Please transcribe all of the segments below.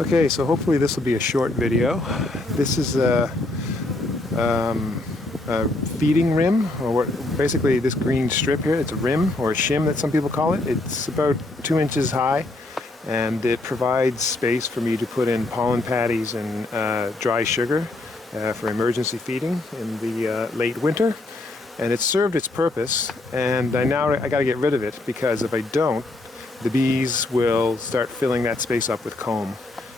Okay, so hopefully this will be a short video. This is a feeding rim, or basically this green strip here. It's a rim or a shim that some people call it. It's about 2 inches high, and it provides space for me to put in pollen patties and dry sugar for emergency feeding in the late winter. And it's served its purpose, and I got to get rid of it, because if I don't, the bees will start filling that space up with comb,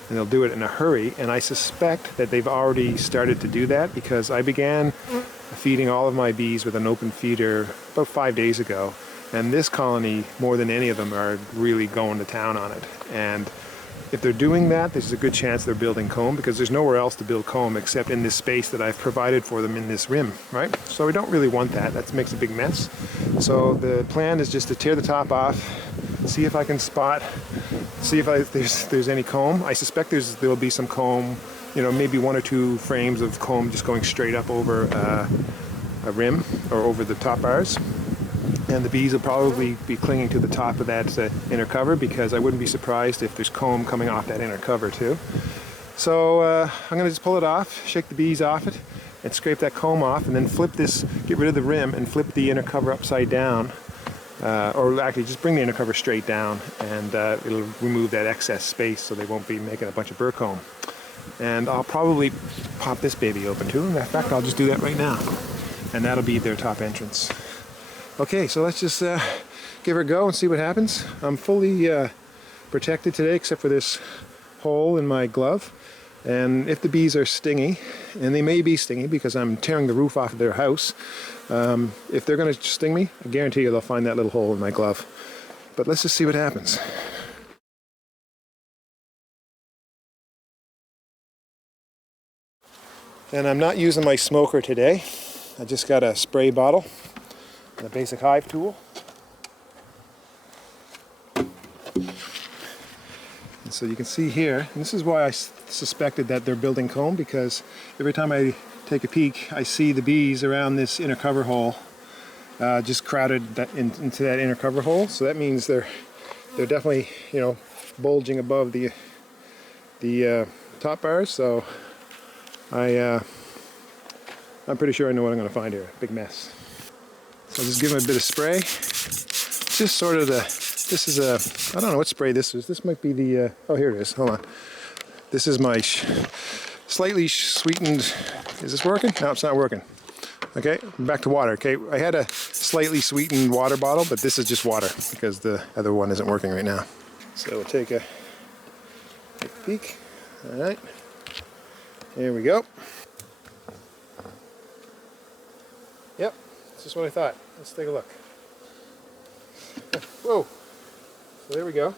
and they'll do it in a hurry. And I suspect that they've already started to do that, because I began feeding all of my bees with an open feeder about 5 days ago, and this colony, more than any of them, are really going to town on it. And if they're doing that, there's a good chance they're building comb, because there's nowhere else to build comb except in this space that I've provided for them in this rim, right? So we don't really want that. That makes a big mess. So the plan is just to tear the top off, see if I can see if there's any comb. I suspect there'll be some comb, maybe 1 or 2 frames of comb just going straight up over a rim or over the top bars. And the bees will probably be clinging to the top of that inner cover, because I wouldn't be surprised if there's comb coming off that inner cover too. So I'm going to just pull it off, shake the bees off it, and scrape that comb off, and then get rid of the rim and flip the inner cover upside down. Or actually just bring the inner cover straight down, and it'll remove that excess space, so they won't be making a bunch of burr comb. And I'll probably pop this baby open too. In fact, I'll just do that right now, and that'll be their top entrance. Okay, so let's just give her a go and see what happens. I'm fully protected today, except for this hole in my glove. And if the bees are stingy, and they may be stingy because I'm tearing the roof off of their house, if they're going to sting me, I guarantee you they'll find that little hole in my glove. But let's just see what happens. And I'm not using my smoker today. I just got a spray bottle and a basic hive tool. And so you can see here, and this is why I suspected that they're building comb, because every time I take a peek, I see the bees around this inner cover hole, just crowded into that inner cover hole. So that means they're definitely, bulging above the top bars. So I'm pretty sure I know what I'm going to find here. Big mess. So I'll just give them a bit of spray. Just sort of this is I don't know what spray this is. This might be the, oh, here it is. Hold on. This is my slightly sweetened, is this working? No, it's not working. Okay, back to water. Okay, I had a slightly sweetened water bottle, but this is just water, because the other one isn't working right now. So we'll take a peek. All right, here we go. Yep, that's just what I thought. Let's take a look. Whoa, so there we go.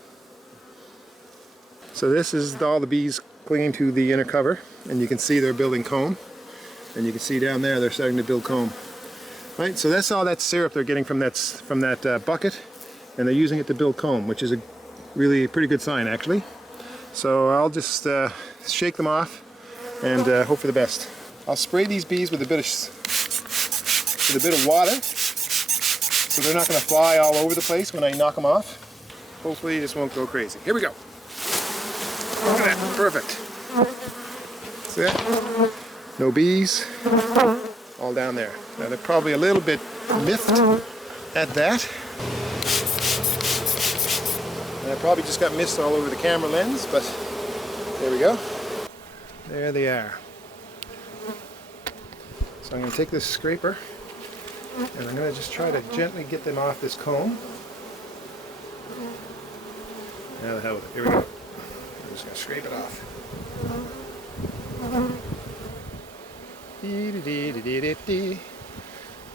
So this is all the bees clinging to the inner cover, and you can see they're building comb, and you can see down there they're starting to build comb. Right, so that's all that syrup they're getting from that bucket, and they're using it to build comb, which is a really pretty good sign, actually. So I'll just shake them off and hope for the best. I'll spray these bees with a bit of water, so they're not going to fly all over the place when I knock them off. Hopefully this won't go crazy. Here we go. Look at that, perfect. See that? No bees, all down there. Now they're probably a little bit miffed at that. And I probably just got mist all over the camera lens, but there we go. There they are. So I'm going to take this scraper, and I'm going to just try to gently get them off this comb. Now the hell with it. Here we go. I'm just going to scrape it off.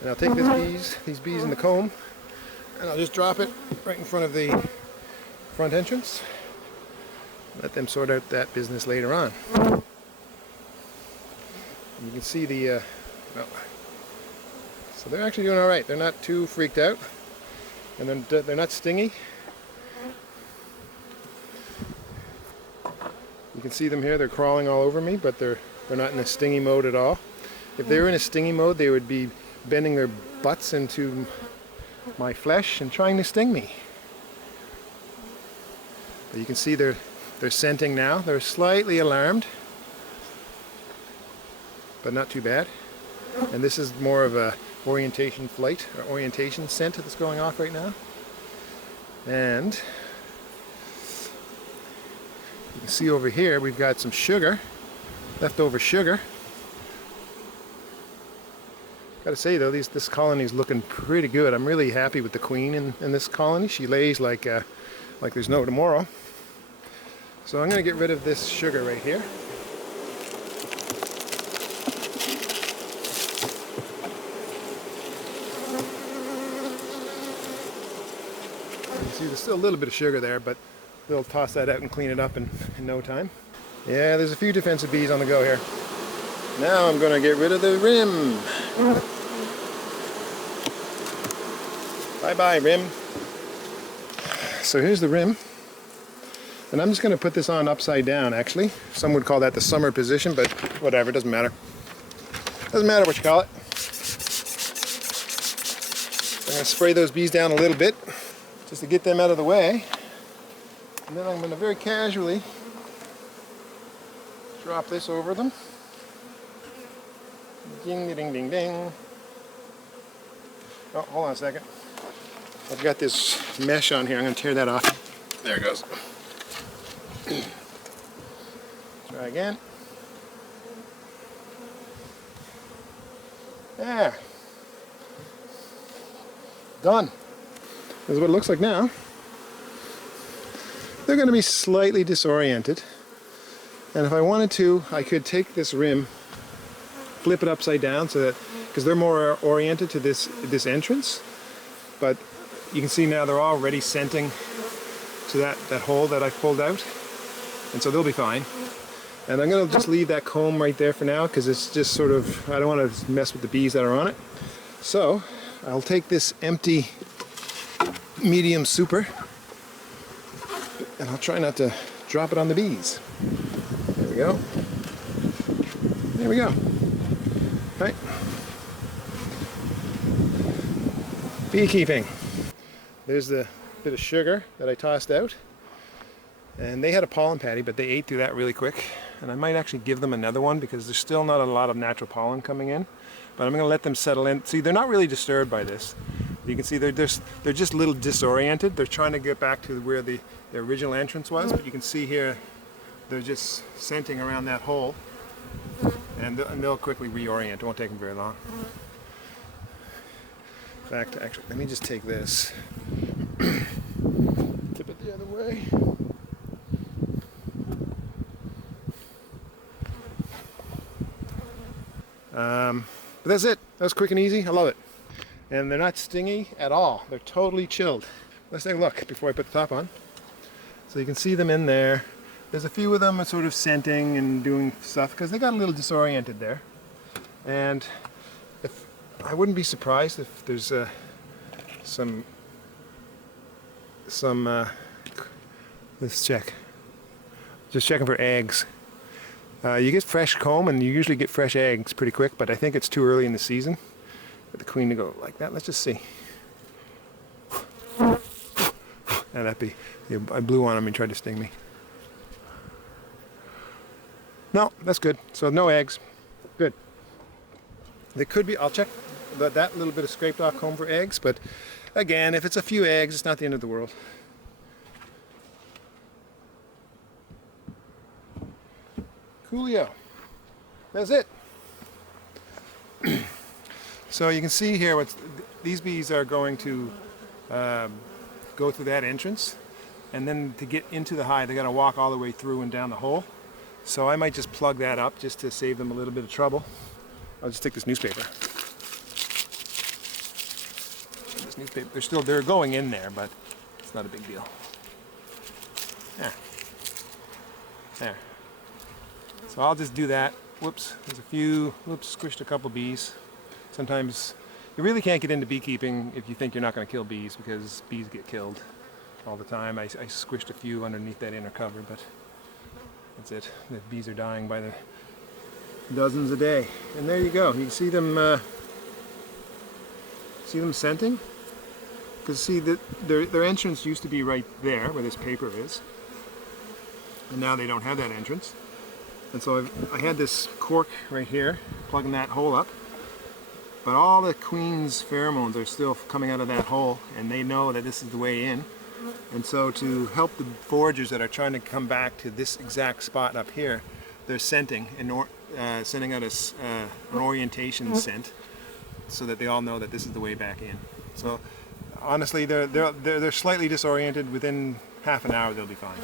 And I'll take these bees in the comb, and I'll just drop it right in front of the front entrance. Let them sort out that business later on. You can see the so they're actually doing all right. They're not too freaked out, and they're not stingy. You can see them here. They're crawling all over me, but they're not in a stingy mode at all. If they were in a stingy mode, they would be bending their butts into my flesh and trying to sting me. But you can see they're They're scenting now. They're slightly alarmed, but not too bad. And this is more of a orientation flight, or orientation scent that's going off right now. And you can see over here we've got some sugar, leftover sugar. Gotta say though, this colony is looking pretty good. I'm really happy with the queen in this colony. She lays like there's no tomorrow. So I'm gonna get rid of this sugar right here. You see there's still a little bit of sugar there, but they'll toss that out and clean it up in no time. Yeah, there's a few defensive bees on the go here. Now I'm gonna get rid of the rim. Bye-bye, rim. So here's the rim. And I'm just going to put this on upside down, actually. Some would call that the summer position, but whatever, doesn't matter. Doesn't matter what you call it. I'm going to spray those bees down a little bit, just to get them out of the way. And then I'm going to very casually drop this over them. Ding, ding, ding, ding. Oh, hold on a second. I've got this mesh on here. I'm going to tear that off. There it goes. Try again. There. Done. This is what it looks like now. They're going to be slightly disoriented. And if I wanted to, I could take this rim, flip it upside down so that, because they're more oriented to this entrance. But you can see now they're already scenting to that hole that I pulled out. And so they'll be fine. And I'm going to just leave that comb right there for now because it's just sort of, I don't want to mess with the bees that are on it. So I'll take this empty medium super and I'll try not to drop it on the bees. There we go. There we go. Right. Beekeeping. There's the bit of sugar that I tossed out. And they had a pollen patty, but they ate through that really quick. And I might actually give them another one because there's still not a lot of natural pollen coming in. But I'm going to let them settle in. See, they're not really disturbed by this. You can see they're just a little disoriented. They're trying to get back to where the original entrance was. But you can see here, they're just scenting around that hole. And they'll quickly reorient. It won't take them very long. In fact, actually, let me just take this. Tip it the other way. But that's it. That was quick and easy. I love it. And they're not stingy at all. They're totally chilled. Let's take a look before I put the top on. So you can see them in there. There's a few of them sort of scenting and doing stuff because they got a little disoriented there. And if I wouldn't be surprised if there's some let's check. Just checking for eggs. You get fresh comb and you usually get fresh eggs pretty quick, but I think it's too early in the season for the queen to go like that. Let's just see. And I blew on him and tried to sting me. No, that's good. So no eggs. Good. There could be, I'll check that little bit of scraped off comb for eggs, but again, if it's a few eggs, it's not the end of the world. Coolio. That's it. So you can see here these bees are going to go through that entrance, and then to get into the hive they got to walk all the way through and down the hole. So I might just plug that up just to save them a little bit of trouble. I'll just take this newspaper. This newspaper, they're going in there, but it's not a big deal. There. There. So I'll just do that. Whoops, there's a few, whoops, squished a couple bees. Sometimes you really can't get into beekeeping if you think you're not going to kill bees, because bees get killed all the time. I squished a few underneath that inner cover, but that's it. The bees are dying by the dozens a day. And there you go. You can see them scenting? Because see, their entrance used to be right there where this paper is. and now they don't have that entrance. And so I had this cork right here, plugging that hole up, but all the queen's pheromones are still coming out of that hole, and they know that this is the way in. And so to help the foragers that are trying to come back to this exact spot up here, they're scenting and sending out an orientation scent, so that they all know that this is the way back in. So honestly, they're slightly disoriented. Within half an hour, they'll be fine.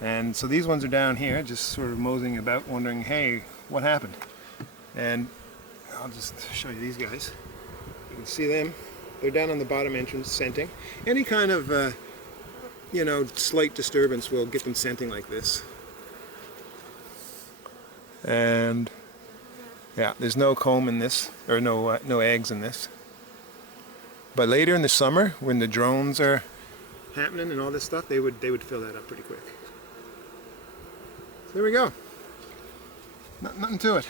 And so these ones are down here, just sort of moseying about, wondering, hey, what happened? And I'll just show you these guys. You can see them. They're down on the bottom entrance, scenting. Any kind of, you know, slight disturbance will get them scenting like this. And yeah, there's no comb in this, or no eggs in this. But later in the summer, when the drones are happening and all this stuff, they would fill that up pretty quick. So there we go. Nothing to it.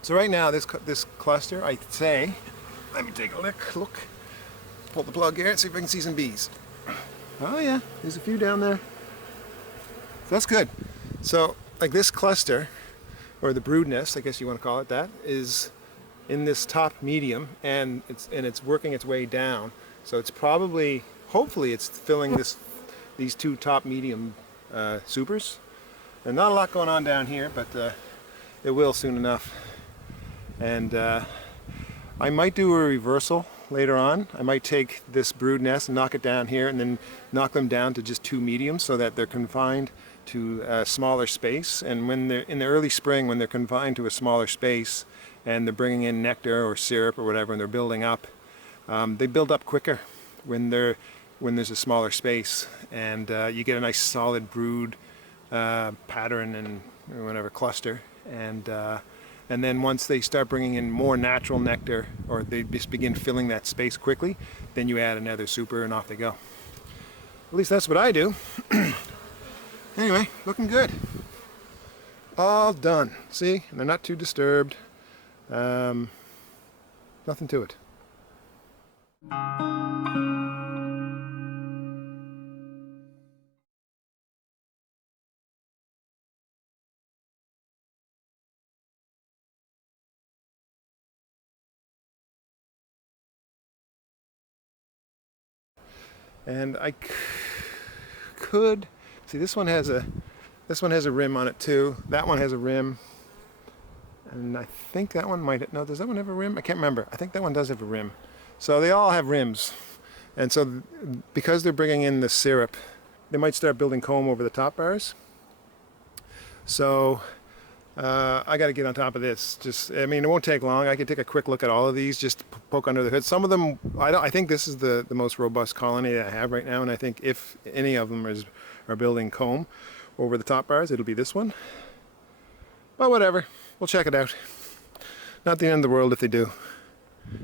So right now, this cluster, I'd say, let me take a look. Pull the plug here and see if I can see some bees. Oh yeah, there's a few down there. So that's good. So like this cluster, or the brood nest, I guess you want to call it that, is in this top medium, and it's working its way down. So it's probably, hopefully, it's filling these two top medium supers. And not a lot going on down here, but it will soon enough. And I might do a reversal later on. I might take this brood nest and knock it down here, and then knock them down to just two mediums, so that they're confined to a smaller space. And when they're in the early spring, when they're confined to a smaller space and they're bringing in nectar or syrup or whatever, and they're building up, they build up quicker when there's a smaller space, and you get a nice solid brood pattern and whatever cluster. And then once they start bringing in more natural nectar, or they just begin filling that space quickly, then you add another super and off they go. At least that's what I do. Anyway, looking good. All done. See? And they're not too disturbed. Nothing to it. And I could see this one has a rim on it too. That one has a rim, and I think that one might. No, does that one have a rim? I can't remember. I think that one does have a rim. So they all have rims, and so because they're bringing in the syrup, they might start building comb over the top bars. So I got to get on top of this. I mean, it won't take long. I can take a quick look at all of these, just poke under the hood. Some of them, I think this is the most robust colony that I have right now, and I think if any of them are building comb over the top bars, it'll be this one. But whatever, we'll check it out. Not the end of the world if they do.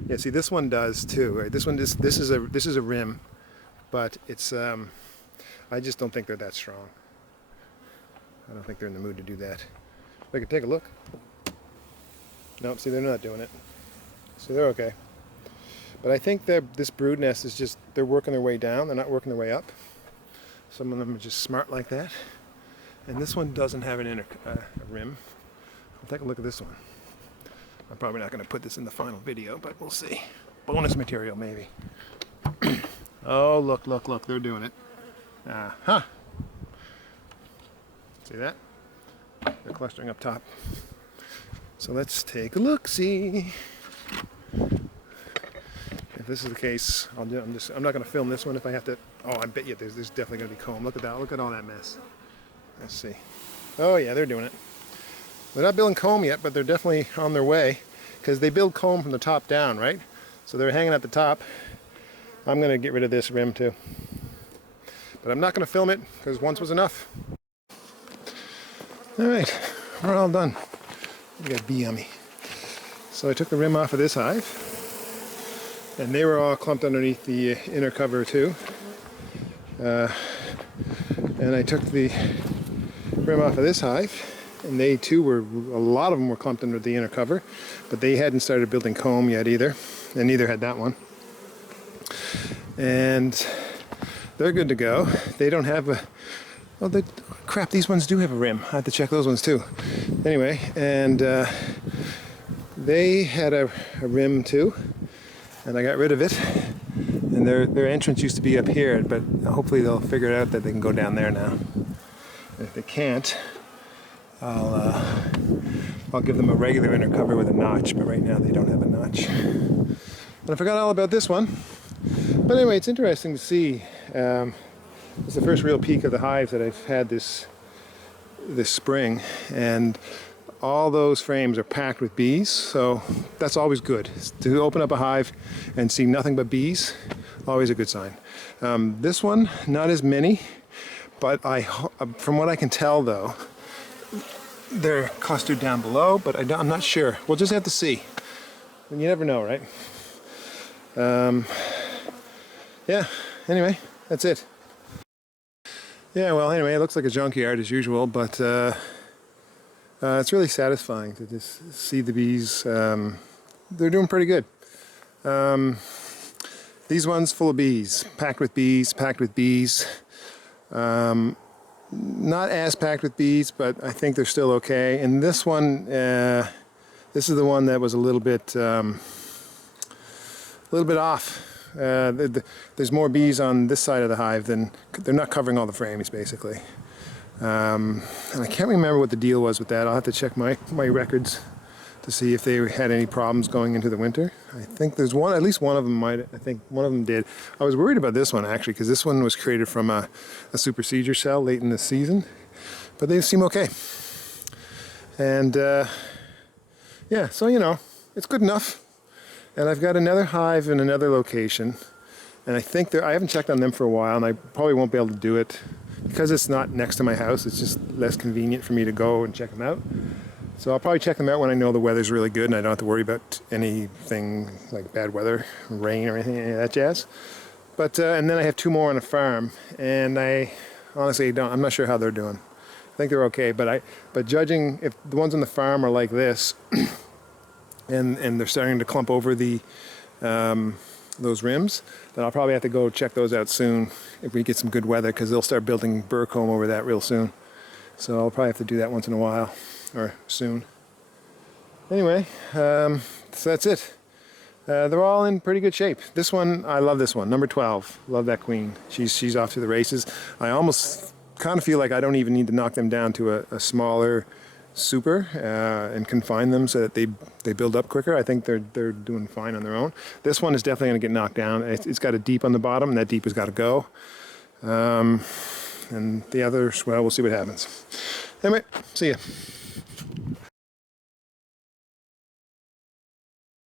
Yeah, see, this one does too. Right? This is a rim, but it's I just don't think they're that strong. I don't think they're in the mood to do that. I could take a look. Nope, see, they're not doing it. So they're okay. But I think this brood nest is just, they're working their way down. They're not working their way up. Some of them are just smart like that. And this one doesn't have an inner rim. I'll take a look at this one. I'm probably not going to put this in the final video, but we'll see. Bonus material, maybe. Oh, look, they're doing it. Uh-huh. See that? They're clustering up top. So let's take a look-see. If this is the case, I'm not going to film this one if I have to. Oh, I bet you there's definitely going to be comb. Look at that. Look at all that mess. Let's see. Oh yeah, they're doing it. They're not building comb yet, but they're definitely on their way, because they build comb from the top down, right? So they're hanging at the top. I'm going to get rid of this rim too. But I'm not going to film it, because once was enough. Alright, we're all done. We got bee yummy. So I took the rim off of this hive, and they were all clumped underneath the inner cover too. And I took the rim off of this hive, and they too a lot of them were clumped under the inner cover, but they hadn't started building comb yet either. and neither had that one. And they're good to go. They don't have a, oh, crap, these ones do have a rim. I have to check those ones too. Anyway, and they had a rim too, and I got rid of it. And their entrance used to be up here, but hopefully they'll figure it out that they can go down there now. And if they can't, I'll give them a regular inner cover with a notch, but right now they don't have a notch. And I forgot all about this one. But anyway, it's interesting to see. It's the first real peak of the hives that I've had this spring, and all those frames are packed with bees, so that's always good. To open up a hive and see nothing but bees, always a good sign. This one, not as many, but from what I can tell though, they're clustered down below, but I'm not sure. We'll just have to see. And you never know, right? Yeah, anyway, that's it. Yeah, well, anyway, it looks like a junkyard as usual, but it's really satisfying to just see the bees. They're doing pretty good. These ones full of bees, packed with bees, packed with bees. Not as packed with bees, but I think they're still okay. And this one, this is the one that was a little bit off. There's more bees on this side of the hive than, they're not covering all the frames basically. And I can't remember what the deal was with that. I'll have to check my records to see if they had any problems going into the winter. I think there's one, at least one of them might, I think one of them did. I was worried about this one actually, because this one was created from a supersedure cell late in the season, but they seem okay. And yeah, so you know, it's good enough. And I've got another hive in another location, and I think I haven't checked on them for a while, and I probably won't be able to do it because it's not next to my house. It's just less convenient for me to go and check them out. So I'll probably check them out when I know the weather's really good and I don't have to worry about anything like bad weather, rain or anything, any of that jazz. But and then I have two more on a farm, and I honestly I'm not sure how they're doing. I think they're okay, but judging if the ones on the farm are like this and they're starting to clump over the those rims, then I'll probably have to go check those out soon if we get some good weather, because they'll start building burr comb over that real soon. So I'll probably have to do that once in a while, or soon. Anyway, so that's it. They're all in pretty good shape. This one, I love this one, number 12. Love that queen. She's off to the races. I almost kind of feel like I don't even need to knock them down to a smaller super and confine them so that they build up quicker. I think they're doing fine on their own. This one is definitely going to get knocked down. It's got a deep on the bottom, and that deep has got to go. And the others, well, we'll see what happens. Anyway, see ya.